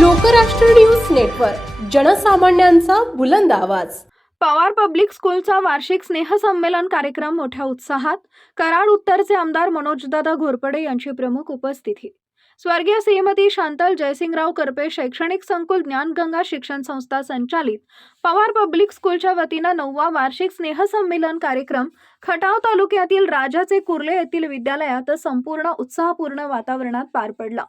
Lokrashtra news network जनसामान्यांचा बुलंद आवाज. Pawar public स्कूलचा वार्षिक स्नेहसंमेलन कार्यक्रम मोठ्या उत्साहात कराड उत्तरचे आमदार मनोजदादा घोरपडे यांची प्रमुख उपस्थिती. स्वर्गीय श्रीमती शांतल जयसिंगराव करपे शैक्षणिक संकुल ज्ञानगंगा शिक्षण संस्था संचालित पवार पब्लिक स्कूलच्या वतीनं नववा वार्षिक स्नेहसंमेलन कार्यक्रम खटाव तालुक्यातील राजाचे कुर्ले येथील विद्यालयात संपूर्ण उत्साहपूर्ण वातावरणात पार पडला.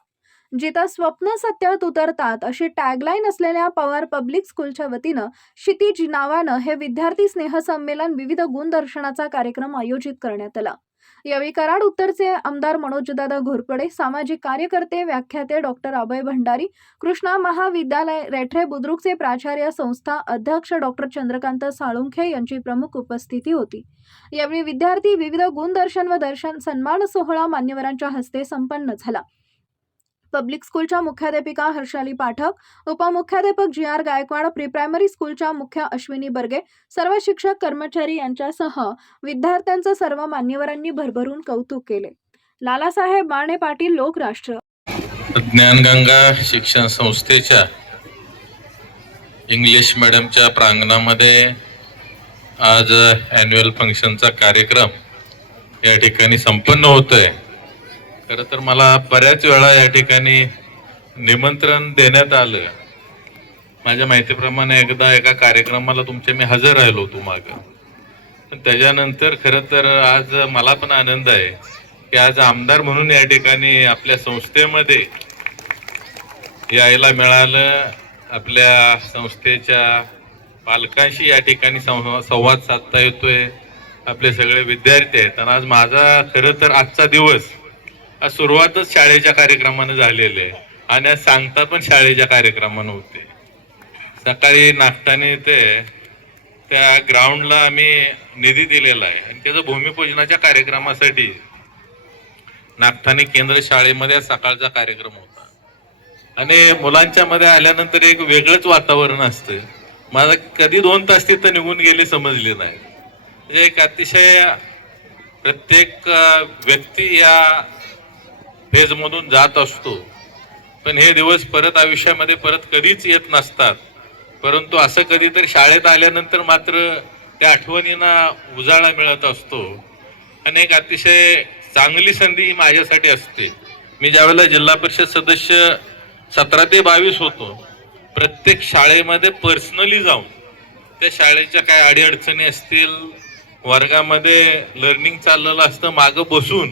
जिथं स्वप्न सत्यात उतरतात अशी टॅगलाईन असलेल्या पवार पब्लिक स्कूलच्या वतीनं क्षितिज नावानं हे विद्यार्थी स्नेहसंमेलन विविध गुणदर्शनाचा कार्यक्रम आयोजित करण्यात आला. यावेळी कराड उत्तरचे आमदार मनोजदादा घोरपडे सामाजिक कार्यकर्ते व्याख्याते डॉक्टर अभय भंडारी कृष्णा महाविद्यालय रेठरे बुद्रुकचे प्राचार्य संस्था अध्यक्ष डॉक्टर चंद्रकांत साळुंखे यांची प्रमुख उपस्थिती होती. यावेळी विद्यार्थी विविध गुणदर्शन व दर्शन सन्मान सोहळा मान्यवरांच्या हस्ते संपन्न झाला. पब्लिक स्कूलच्या मुख्याध्यापिका Harshali Pathak उपमुख्याध्यापक G R Gaikwad pre primary स्कूलच्या मुख्य अश्विनी बर्गे सर्व शिक्षक कर्मचारी यांच्यासह विद्यार्थ्यांचं सर्व मान्यवरांनी भरभरून कौतुक केले. लालासाहेब बाणे पाटील लोकराष्ट्र ज्ञानगंगा शिक्षण संस्थेच्या इंग्लिश मिडियमच्या प्रांगणामध्ये आज ॲन्युअल फंक्शनचा कार्यक्रम या ठिकाणी संपन्न होतोय. खरं तर मला बऱ्याच वेळा या ठिकाणी निमंत्रण देण्यात आलं. माझ्या माहितीप्रमाणे एकदा एका कार्यक्रमाला तुमचे मी हजर राहिलो होतो मागं. पण त्याच्यानंतर खरं तर आज मला पण आनंद आहे की आज आमदार म्हणून या ठिकाणी आपल्या संस्थेमध्ये यायला मिळालं. आपल्या संस्थेच्या पालकांशी या ठिकाणी संवा- संवाद साधता येतोय. आपले सगळे विद्यार्थी आहेत. आणि आज माझा खरं तर आजचा दिवस सुरुवातच शाळेच्या कार्यक्रमानं झालेली आहे. आणि आज सांगता पण शाळेच्या कार्यक्रमानं होते. सकाळी नाश्ताने ते त्या ग्राउंडला आम्ही निधी दिलेला आहे. आणि त्याचं भूमिपूजनाच्या कार्यक्रमासाठी नागठाणे केंद्र शाळेमध्ये सकाळचा कार्यक्रम होता. आणि मुलांच्या मध्ये आल्यानंतर एक वेगळंच वातावरण असतं. मला कधी दोन तास तिथं निघून गेले समजले नाही. म्हणजे एक अतिशय प्रत्येक व्यक्ती या फेजमधून जात असतो. पण हे दिवस परत आयुष्यामध्ये परत कधीच येत नसतात. परंतु असं कधीतरी शाळेत आल्यानंतर मात्र त्या आठवणींना उजाळा मिळत असतो. आणि एक अतिशय चांगली संधी ही माझ्यासाठी असते. मी ज्यावेळेला जिल्हा परिषद सदस्य सतरा ते बावीस होतो प्रत्येक शाळेमध्ये पर्सनली जाऊन त्या शाळेच्या काय अडीअडचणी असतील वर्गामध्ये लर्निंग चाललेलं असतं मागं बसून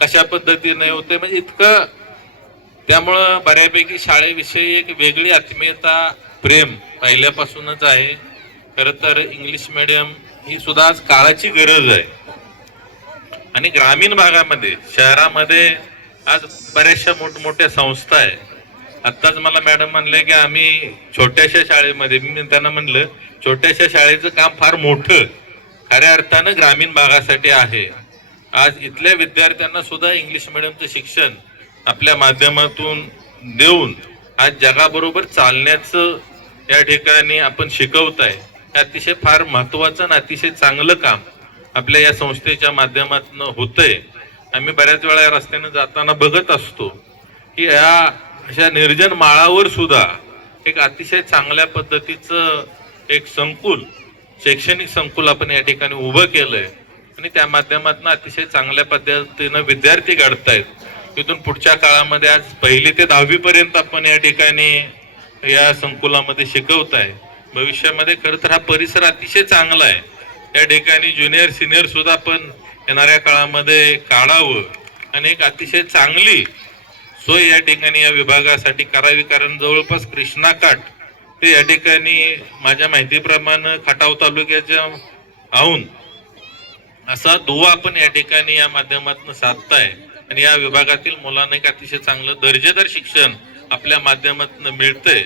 कशा पद्धतीने होते? म्हणजे इतकं त्यामुळं बऱ्यापैकी शाळेविषयी एक वेगळी आत्मीयता प्रेम पहिल्यापासूनच आहे. खरं तर इंग्लिश मिडियम ही सुद्धा आज काळाची गरज आहे. आणि ग्रामीण भागामध्ये शहरामध्ये आज बऱ्याचशा मोठमोठ्या संस्था आहे. आत्ताच मला मॅडम म्हणले की आम्ही छोट्याशा शाळेमध्ये मी त्यांना म्हणलं छोट्याशा शाळेचं काम फार मोठं खऱ्या अर्थानं ग्रामीण भागासाठी आहे. आज इथल्या विद्यार्थ्यांना सुद्धा इंग्लिश मिडियमचं शिक्षण आपल्या माध्यमातून देऊन आज जगाबरोबर चालण्याचं या ठिकाणी आपण शिकवत आहे हे अतिशय फार महत्वाचं आणि अतिशय चांगलं काम आपल्या या संस्थेच्या माध्यमातून होतंय. आम्ही बऱ्याच वेळा या रस्त्यानं जाताना बघत असतो की या अशा निर्जन माळावर सुद्धा एक अतिशय चांगल्या पद्धतीचं एक संकुल शैक्षणिक संकुल आपण या ठिकाणी उभं केलं आहे आणि त्या माध्यमातून अतिशय चांगल्या पद्धतीनं विद्यार्थी घडतायत. तिथून पुढच्या काळामध्ये आज पहिली ते दहावी पर्यंत आपण या ठिकाणी या संकुलामध्ये शिकवत आहे भविष्यामध्ये खरं तर हा परिसर अतिशय चांगला आहे. या ठिकाणी ज्युनियर सिनियर सुद्धा आपण येणाऱ्या काळामध्ये काढावं आणि एक अतिशय चांगली सोय या ठिकाणी या विभागासाठी करावी. कारण जवळपास कृष्णा काठ ते या ठिकाणी माझ्या माहितीप्रमाणे खटाव तालुक्याच्या आहून असा दुवा आपण या ठिकाणी या माध्यमातून साधताय. आणि या विभागातील मुलांना एक अतिशय चांगलं दर्जेदार शिक्षण आपल्या माध्यमातून मिळतंय.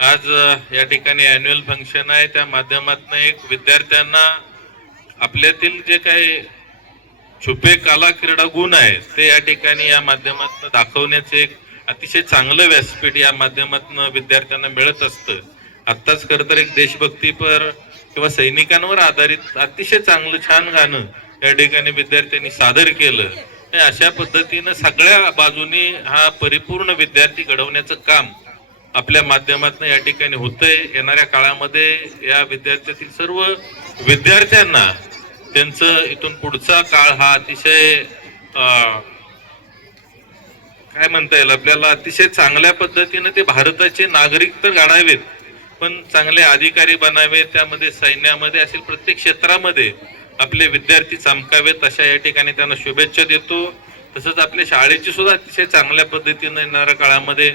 आज या ठिकाणी अॅन्युअल फंक्शन आहे. त्या माध्यमातून एक विद्यार्थ्यांना आपल्यातील जे काही छुपे कला क्रीडा गुण आहेत ते या ठिकाणी या माध्यमातून दाखवण्याचे एक अतिशय चांगलं व्यासपीठ या माध्यमातून विद्यार्थ्यांना मिळत असतं. आत्ताच खरं तर एक देशभक्तीपर किंवा सैनिकांवर आधारित अतिशय चांगलं छान गाणं या ठिकाणी विद्यार्थ्यांनी सादर केलं हे अशा पद्धतीनं सगळ्या बाजूनी हा परिपूर्ण विद्यार्थी घडवण्याचं काम आपल्या माध्यमातून या ठिकाणी होतंय. येणाऱ्या काळामध्ये या विद्यार्थ्यातील सर्व विद्यार्थ्यांना त्यांचं इथून पुढचा काळ हा अतिशय अं, काय म्हणता येईल आपल्याला अतिशय चांगल्या पद्धतीने ते भारताचे नागरिक तर गाणावेत आपण चांगले अधिकारी बनावे त्यामध्ये सैन्यामध्ये असेल प्रत्येक क्षेत्रामध्ये आपले विद्यार्थी चमकावेत अशा या ठिकाणी त्यांना शुभेच्छा देतो. तसंच आपल्या शाळेची सुद्धा अतिशय चांगल्या पद्धतीने येणाऱ्या काळामध्ये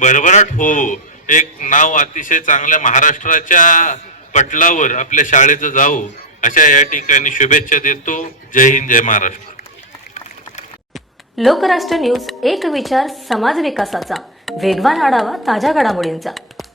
भरभराट हो. एक नाव अतिशय चांगल्या महाराष्ट्राच्या पटलावर आपल्या शाळेचं जाऊ अशा या ठिकाणी शुभेच्छा देतो. जय हिंद जय महाराष्ट्र. लोकराष्ट्र न्यूज एक विचार समाज विकासाचा. वेगवान आढावा ताज्या घडामोडींचा.